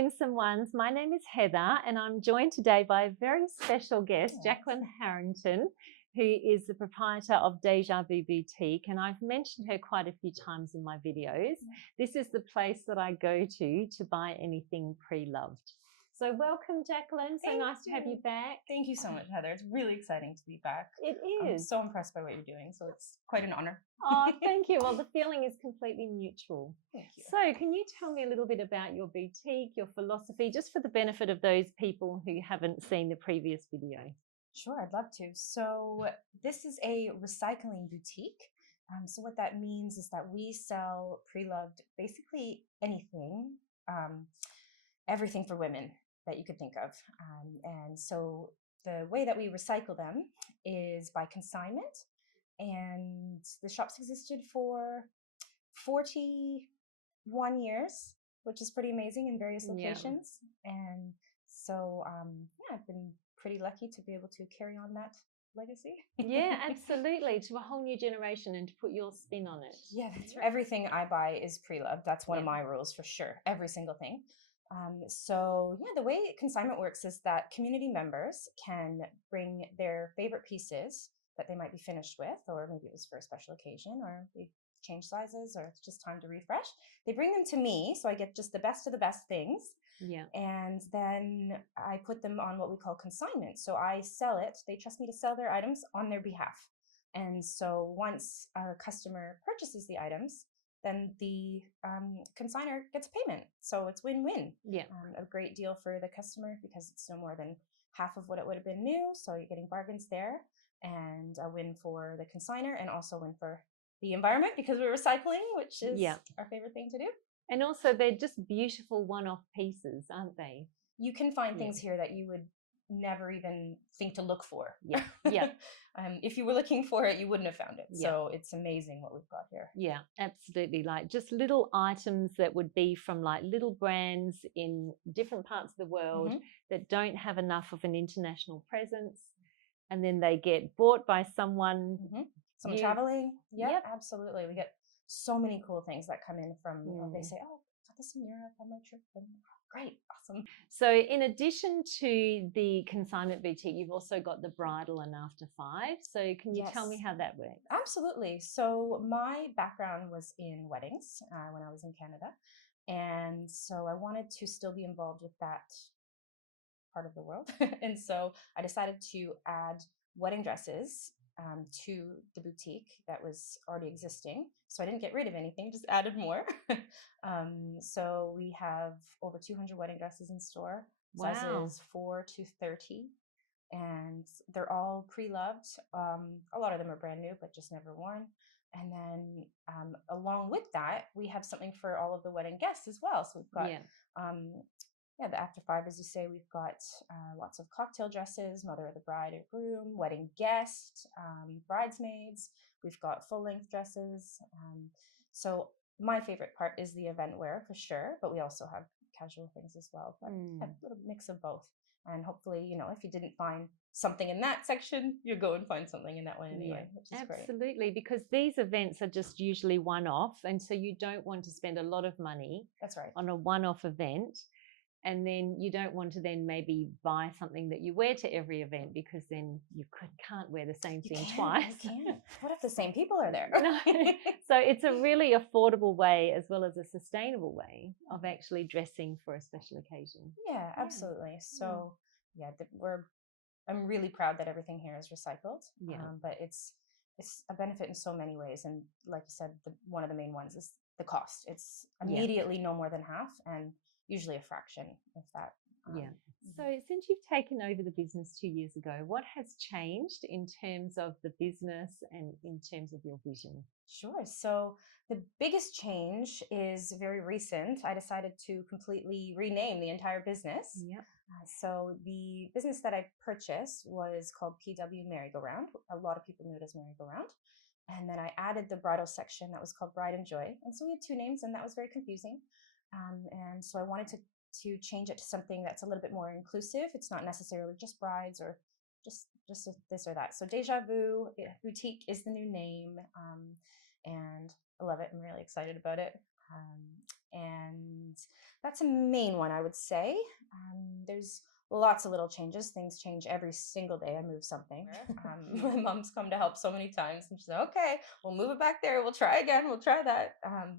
Winsome Ones. My name is Heather and I'm joined today by a very special guest, Jacqueline Harrington, who is the proprietor of Deja Vu Boutique, and I've mentioned her quite a few times in my videos. This is the place that I go to buy anything pre-loved. So welcome, Jacqueline. So nice to have you back. Thank you so much, Heather. It's really exciting to be back. It I'm is. so impressed by what you're doing, so it's quite an honor. Oh, thank you. Well, the feeling is completely mutual. Thank you. So can you tell me a little bit about your boutique, your philosophy, just for the benefit of those people who haven't seen the previous video? Sure, I'd love to. So this is a recycling boutique. So what that means is that we sell pre-loved, basically anything, everything for women that you could think of. And so the way that we recycle them is by consignment. And the shop's existed for 41 years, which is pretty amazing in various locations. Yeah. And so, I've been pretty lucky to be able to carry on that legacy. Yeah, absolutely. To a whole new generation and to put your spin on it. Yeah, that's right. Everything I buy is pre-loved. That's one of my rules for sure. Every single thing. The way consignment works is that community members can bring their favorite pieces that they might be finished with, or maybe it was for a special occasion, or they change sizes, or it's just time to refresh. They bring them to me, so I get just the best of the best things. Yeah. And then I put them on what we call consignment. So I sell it. They trust me to sell their items on their behalf. And so once a customer purchases the items, then the consignor gets payment. So it's win-win. Yeah. A great deal for the customer because it's no more than half of what it would have been new. So you're getting bargains there, and a win for the consignor, and also a win for the environment because we're recycling, which is our favorite thing to do. And also they're just beautiful one-off pieces, aren't they? You can find things here that you would never even think to look for. Yeah. Yeah. If you were looking for it, you wouldn't have found it. Yeah. So it's amazing what we've got here. Yeah, absolutely. Like just little items that would be from like little brands in different parts of the world that don't have enough of an international presence. And then they get bought by someone. Someone traveling. Yep, absolutely. We get so many cool things that come in from, they say, oh, I got this in Europe on my trip. And great, awesome. So in addition to the consignment boutique, you've also got the bridal and after five. So can you tell me how that works? Absolutely. So my background was in weddings when I was in Canada. And so I wanted to still be involved with that part of the world. And so I decided to add wedding dresses to the boutique that was already existing. So I didn't get rid of anything, just added more. So we have over 200 wedding dresses in store, sizes 4 to 30. And they're all pre-loved. A lot of them are brand new, but just never worn. And then along with that, we have something for all of the wedding guests as well. So we've got the after five, as you say, we've got lots of cocktail dresses, mother of the bride or groom, wedding guest, bridesmaids. We've got full length dresses. So my favorite part is the event wear for sure, but we also have casual things as well. But a little mix of both. And hopefully, if you didn't find something in that section, you go and find something in that one anyway, which is great. Absolutely, because these events are just usually one-off, and so you don't want to spend a lot of money on a one-off event. And then you don't want to then maybe buy something that you wear to every event, because then you can't wear the same thing twice. You can't. What if the same people are there? No. So it's a really affordable way as well as a sustainable way of actually dressing for a special occasion. Yeah, absolutely. So I'm really proud that everything here is recycled. But it's a benefit in so many ways. And like you said, one of the main ones is the cost. It's immediately no more than half, and usually a fraction of that. So since you've taken over the business 2 years ago, what has changed in terms of the business and in terms of your vision? Sure. So the biggest change is very recent. I decided to completely rename the entire business. So the business that I purchased was called PW Merry-Go-Round. A lot of people knew it as Merry-Go-Round. And then I added the bridal section that was called Bride and Joy. And so we had two names, and that was very confusing. And so I wanted to change it to something that's a little bit more inclusive. It's not necessarily just brides or just this or that. So Deja Vu Boutique is the new name, and I love it. I'm really excited about it. And that's a main one, I would say. There's lots of little changes. Things change every single day. I move something. My mom's come to help so many times, and she's like, okay, we'll move it back there. We'll try again. We'll try that.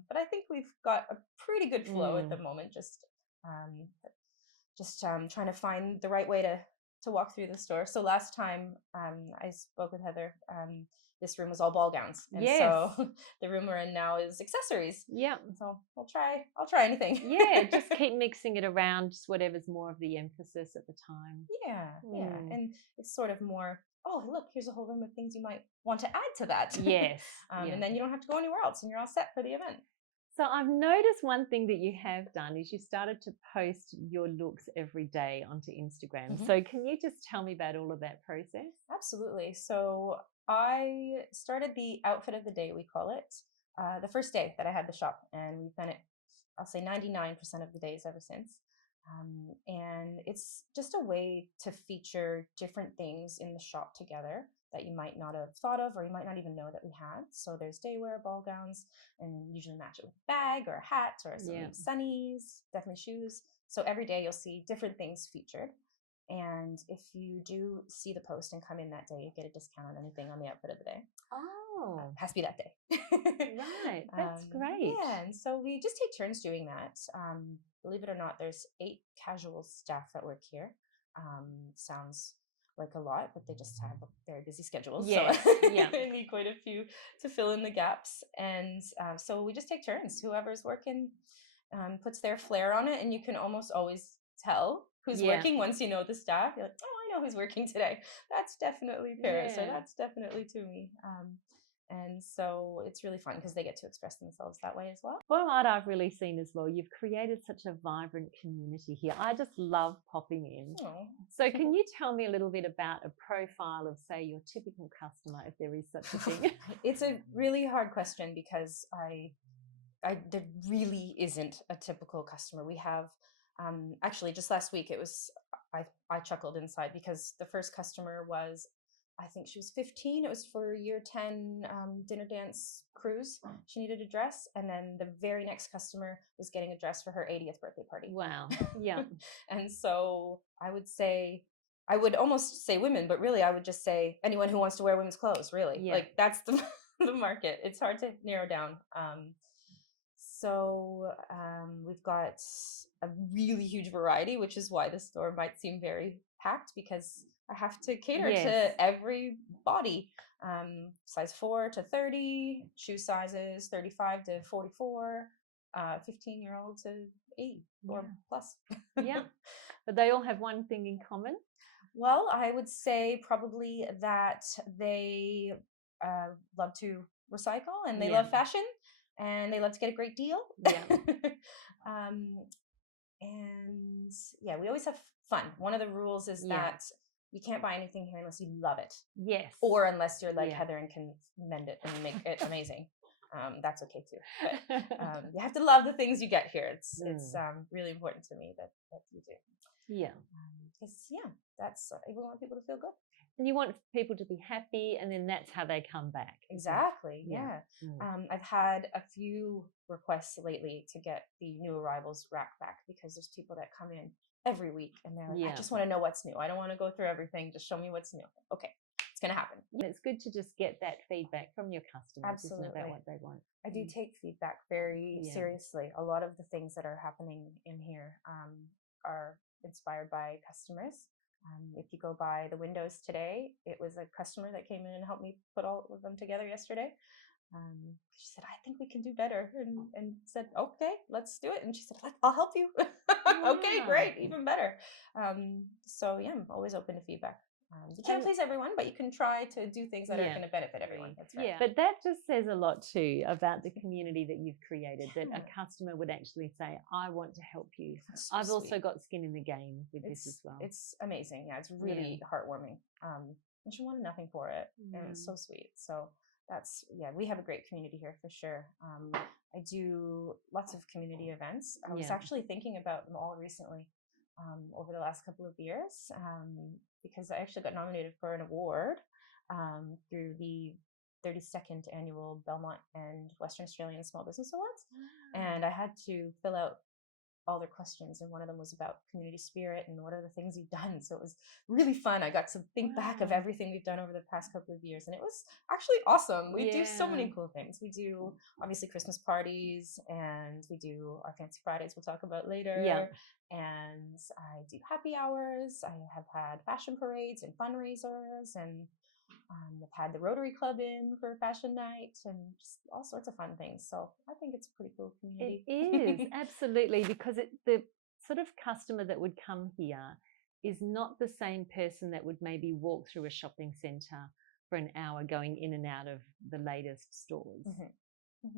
But I think we've got a pretty good flow at the moment. Trying to find the right way to walk through the store. So last time I spoke with Heather, this room was all ball gowns, and so the room we're in now is accessories. Yeah. So I'll try anything. Yeah, just keep mixing it around, just whatever's more of the emphasis at the time. Yeah, and it's sort of more, oh, look, here's a whole room of things you might want to add to that. Yes. And then you don't have to go anywhere else, and you're all set for the event. So I've noticed one thing that you have done is you started to post your looks every day onto Instagram. So can you just tell me about all of that process? Absolutely. So I started the outfit of the day, we call it, the first day that I had the shop, and we've done it, I'll say 99% of the days ever since. And it's just a way to feature different things in the shop together that you might not have thought of, or you might not even know that we had. So there's day wear, ball gowns, and usually match it with a bag or a hat or some sunnies, definitely shoes. So every day you'll see different things featured. And if you do see the post and come in that day, you get a discount on anything on the outfit of the day. Oh, has to be that day. Right, that's great. Yeah, and so we just take turns doing that. Believe it or not, there's 8 casual staff that work here. Sounds like a lot, but they just have a very busy schedule. Yes, so yeah. they need quite a few to fill in the gaps. And so we just take turns. Whoever's working puts their flair on it, and you can almost always tell who's working once you know the staff. You're like, oh, I know who's working today. That's definitely Paris, or that's definitely to me. And so it's really fun because they get to express themselves that way as well. Well, what I've really seen as well, you've created such a vibrant community here. I just love popping in. Oh. So can you tell me a little bit about a profile of, say, your typical customer, if there is such a thing? It's a really hard question because there really isn't a typical customer. We have, actually just last week, I chuckled inside because the first customer was, I think she was 15. It was for year 10 dinner dance cruise. She needed a dress. And then the very next customer was getting a dress for her 80th birthday party. Wow. Yeah. And so I would almost say women, but really I would just say anyone who wants to wear women's clothes, really. Yeah. Like that's the market. It's hard to narrow down. So we've got a really huge variety, which is why the store might seem very packed, because I have to cater to every body. Size 4 to 30, shoe sizes 35 to 44, 15-year-old to 8 or plus. Yeah. But they all have one thing in common. Well, I would say probably that they love to recycle, and they love fashion, and they love to get a great deal. And yeah, we always have fun. One of the rules is that you can't buy anything here unless you love it. Yes. Or unless you're like Heather and can mend it and make it amazing. That's okay too. But you have to love the things you get here. It's really important to me that you do. Yeah. Because that's we want people to feel good. And you want people to be happy, and then that's how they come back. Exactly. Yeah. I've had a few requests lately to get the new arrivals rack back, because there's people that come in every week and they're like, I just want to know what's new. I don't want to go through everything. Just show me what's new. Okay, it's going to happen. It's good to just get that feedback from your customers. Absolutely. Isn't it, about what they want? I do take feedback very seriously. A lot of the things that are happening in here are inspired by customers. If you go by the windows today, it was a customer that came in and helped me put all of them together yesterday. She said, I think we can do better, and said, okay, let's do it. And she said, I'll help you. Okay, great, even better. So yeah, I'm always open to feedback. You can't please everyone, but you can try to do things that are going to benefit everyone. That's right. Yeah, but that just says a lot too about the community that you've created, that a customer would actually say, I want to help you. So I've sweet. Also got skin in the game with this as well. It's amazing. Yeah, it's really heartwarming. And she wanted nothing for it. And it's so sweet. So that's, we have a great community here for sure. I do lots of community events. I was actually thinking about them all recently over the last couple of years, because I actually got nominated for an award through the 32nd annual Belmont and Western Australian Small Business Awards. And I had to fill out all their questions, and one of them was about community spirit and what are the things you've done. So it was really fun. I got to think back of everything we've done over the past couple of years, and it was actually awesome. We do so many cool things. We do obviously Christmas parties, and we do our fancy Fridays we'll talk about later. Yeah. And I do happy hours. I have had fashion parades and fundraisers, and I've had the Rotary Club in for fashion night and just all sorts of fun things. So I think it's a pretty cool community. It is, absolutely, because the sort of customer that would come here is not the same person that would maybe walk through a shopping centre for an hour going in and out of the latest stores.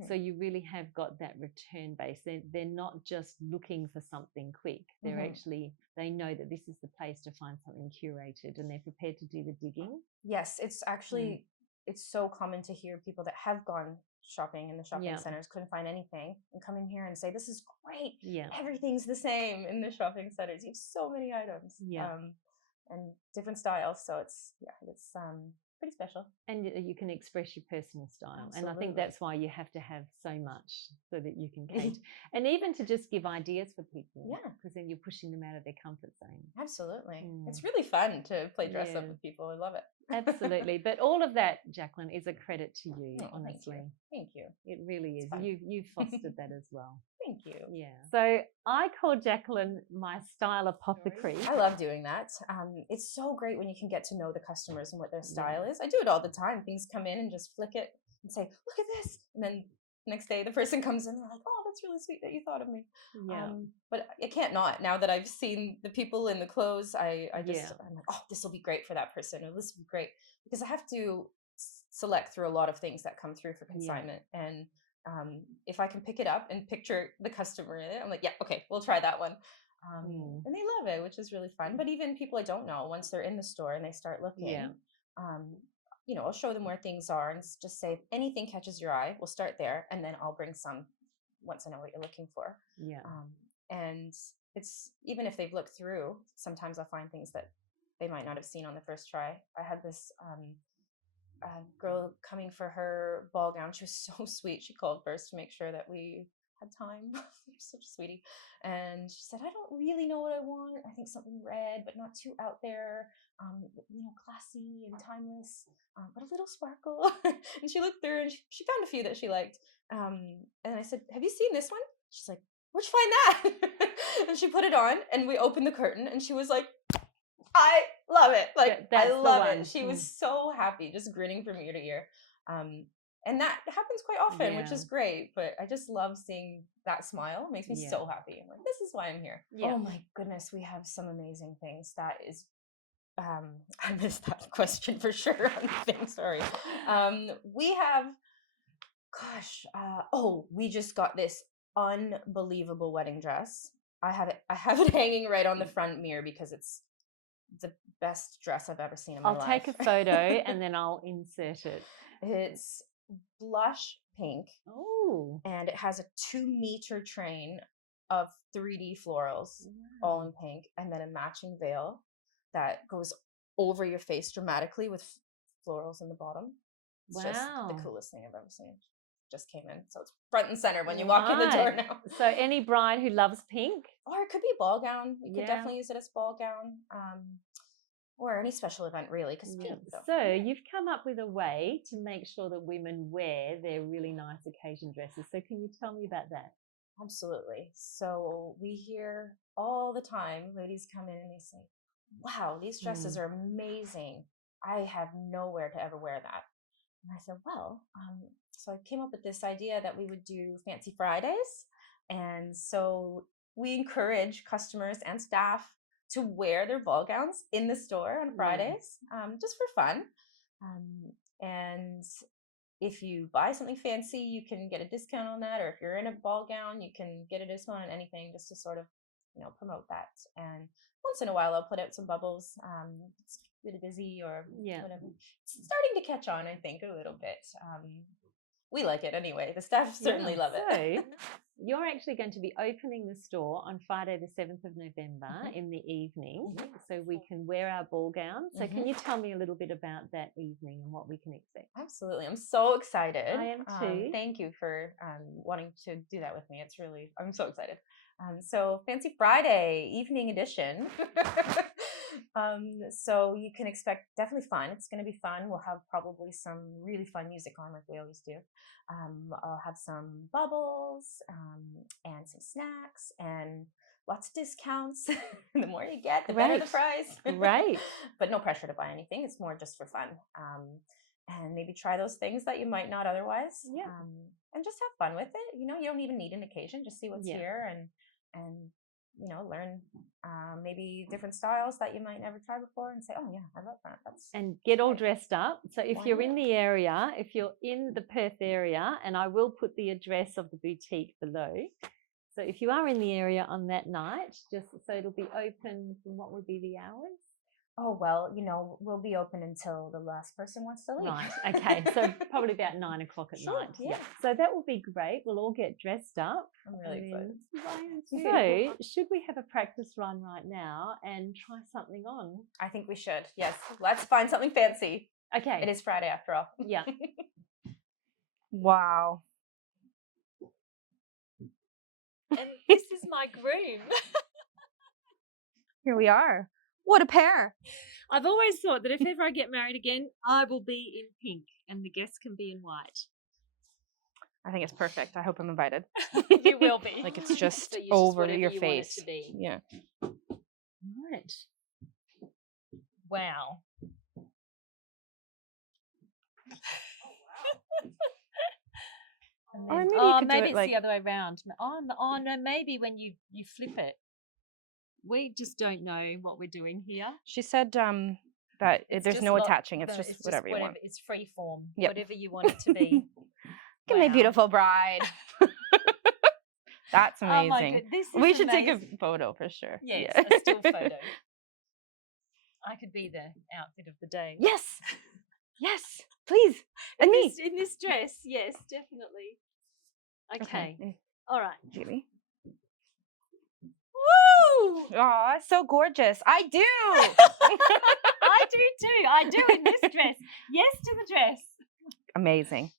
So you really have got that return base. They're not just looking for something quick. They're actually, they know that this is the place to find something curated, and they're prepared to do the digging. Yes, it's actually, it's so common to hear people that have gone shopping in the shopping centers, couldn't find anything, and come in here and say, this is great. Everything's the same in the shopping centers. You have so many items and different styles. So it's pretty special. And you can express your personal style. Absolutely. And I think that's why you have to have so much so that you can cater. And even to just give ideas for people. Yeah. Because then you're pushing them out of their comfort zone. Absolutely. It's really fun to play dress up with people. I love it. Absolutely. But all of that, Jacqueline, is a credit to you, honestly. Thank you. It really is. You've fostered that as well. Thank you. Yeah. So I call Jacqueline my style apothecary. I love doing that. It's so great when you can get to know the customers and what their style is. I do it all the time. Things come in and just flick it and say, look at this. And then next day the person comes in and they're like, oh, that's really sweet that you thought of me. But I can't not. Now that I've seen the people in the clothes, I'm like, oh, this will be great for that person, or this will be great. Because I have to select through a lot of things that come through for consignment. And if I can pick it up and picture the customer in it, I'm like, yeah, okay, we'll try that one. And they love it, which is really fun. But even people I don't know, once they're in the store and they start looking, I'll show them where things are and just say, if anything catches your eye, we'll start there. And then I'll bring some once I know what you're looking for. And it's, even if they've looked through, sometimes I'll find things that they might not have seen on the first try. I had this girl coming for her ball gown. She was so sweet. She called first to make sure that we had time. You're such a sweetie. And she said, I don't really know what I want. I think something red, but not too out there. Classy and timeless, but a little sparkle. And she looked through and she found a few that she liked. And I said, have you seen this one? She's like, where'd you find that? And she put it on and we opened the curtain and she was like, I love it. Like, I love it. She was so happy, just grinning from ear to ear. And that happens quite often, which is great. But I just love seeing that smile. It makes me so happy. I'm like, this is why I'm here. Oh my goodness, we have some amazing things. That is, I missed that question for sure. Sorry. We have, we just got this unbelievable wedding dress. I have it hanging right on the front mirror because it's the best dress I've ever seen in my life. I'll take a photo and then I'll insert it. It's blush pink. Oh. And it has a 2-meter train of 3D florals, all in pink, and then a matching veil that goes over your face dramatically with florals in the bottom. It's just the coolest thing I've ever seen. Just came in, so it's front and center when you walk in the door now. So any bride who loves pink, or it could be a ball gown. You could definitely use it as ball gown, or any special event really. Because pink. So you've come up with a way to make sure that women wear their really nice occasion dresses. So can you tell me about that? Absolutely. So we hear all the time, ladies come in and they say, "Wow, these dresses are amazing. I have nowhere to ever wear that." And I said, well, so I came up with this idea that we would do Fancy Fridays. And so we encourage customers and staff to wear their ball gowns in the store on Fridays, just for fun. And if you buy something fancy, you can get a discount on that. Or if you're in a ball gown, you can get a discount on anything just to sort of, promote that. And once in a while, I'll put out some bubbles. It's really busy or whatever. It's starting to catch on, I think, a little bit. we like it anyway. The staff certainly love it. So you're actually going to be opening the store on Friday the 7th of November in the evening, so we can wear our ball gowns. So can you tell me a little bit about that evening and what we can expect? Absolutely. I'm so excited. I am too. Thank you for wanting to do that with me. I'm so excited. So Fancy Friday evening edition. So you can expect definitely fun. It's going to be fun. We'll have probably some really fun music on like we always do. I'll have some bubbles and some snacks and lots of discounts. The more you get, the better the price. Right. But no pressure to buy anything. It's more just for fun. And maybe try those things that you might not otherwise. Yeah. And just have fun with it. You know, you don't even need an occasion. Just see what's here and you know, learn maybe different styles that you might never try before and say, oh yeah, I love that. And get all dressed up. So if you're in the area, if you're in the Perth area, and I will put the address of the boutique below. So if you are in the area on that night, just so it'll be open from what would be the hours? Oh, well, you know, we'll be open until the last person wants to leave. Right. Okay. So probably about 9 o'clock at night. Yeah. So that will be great. We'll all get dressed up. I'm really excited. So should we have a practice run right now and try something on? I think we should. Yes. Let's find something fancy. Okay. It is Friday after all. Yeah. Wow. And this is my groom. Here we are. What a pair. I've always thought that if ever I get married again, I will be in pink and the guests can be in white. I think it's perfect. I hope I'm invited. You will be. Like it's just So over whatever your you want it face. to be. Yeah. Right. Wow. And then, maybe it's the other way around. Oh no, maybe when you flip it. We just don't know what we're doing here. She said that there's no attaching. It's just whatever you want. It's free form. Yep. Whatever you want it to be. Give me a beautiful bride. That's amazing. Oh my God, this is we should amazing. take a photo for sure. Yes, a still photo. I could be the outfit of the day. Yes. Yes, please. And me. In this dress, yes, definitely. Okay. All right. Julie. Woo! Oh, so gorgeous. I do. I do too. I do in this dress. Yes to the dress. Amazing.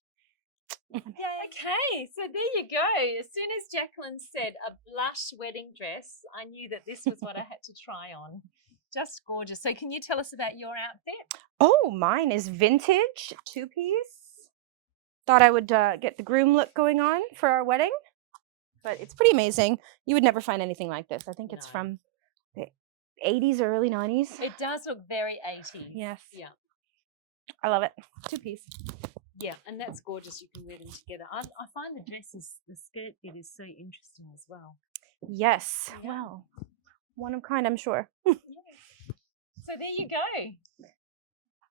Okay, so there you go. As soon as Jacqueline said a blush wedding dress, I knew that this was what I had to try on. Just gorgeous. So can you tell us about your outfit? Oh, mine is vintage, 2-piece. Thought I would get the groom look going on for our wedding. But it's pretty amazing. You would never find anything like this. I think it's from the 80s or early 90s. It does look very 80s. Yes. Yeah. I love it. 2-piece. Yeah, and that's gorgeous. You can wear them together. I find the skirt bit is so interesting as well. Yes. Yeah. Well, one of kind, I'm sure. Yeah. So there you go.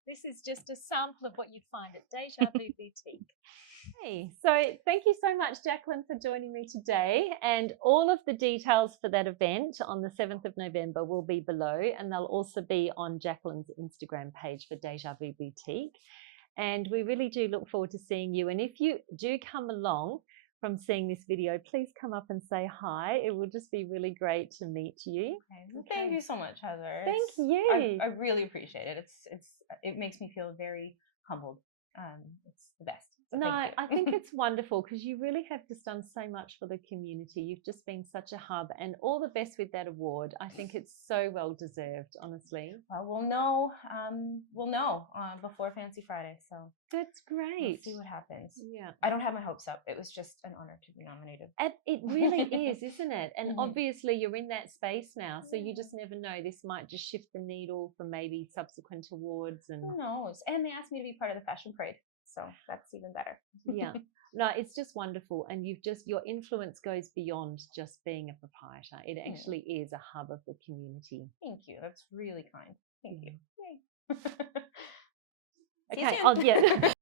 This is just a sample of what you'd find at Deja Vu Boutique. Hey, so thank you so much, Jacqueline, for joining me today. And all of the details for that event on the 7th of November will be below, and they'll also be on Jacqueline's Instagram page for Deja Vu Boutique. And we really do look forward to seeing you. And if you do come along from seeing this video, please come up and say hi. It will just be really great to meet you. Okay. Thank you so much, Heather. Thank you. I really appreciate it. It makes me feel very humbled. It's the best. So no, I think it's wonderful because you really have just done so much for the community. You've just been such a hub, and all the best with that award. I think it's so well deserved, honestly. Well, we'll know before Fancy Friday. So that's great. We'll see what happens. Yeah, I don't have my hopes up. It was just an honor to be nominated. And it really is, isn't it? And obviously you're in that space now, so you just never know. This might just shift the needle for maybe subsequent awards. And who knows? And they asked me to be part of the fashion parade. So that's even better. Yeah. No, it's just wonderful. And your influence goes beyond just being a proprietor. It actually is a hub of the community. Thank you. That's really kind. Thank you. Yay. Okay.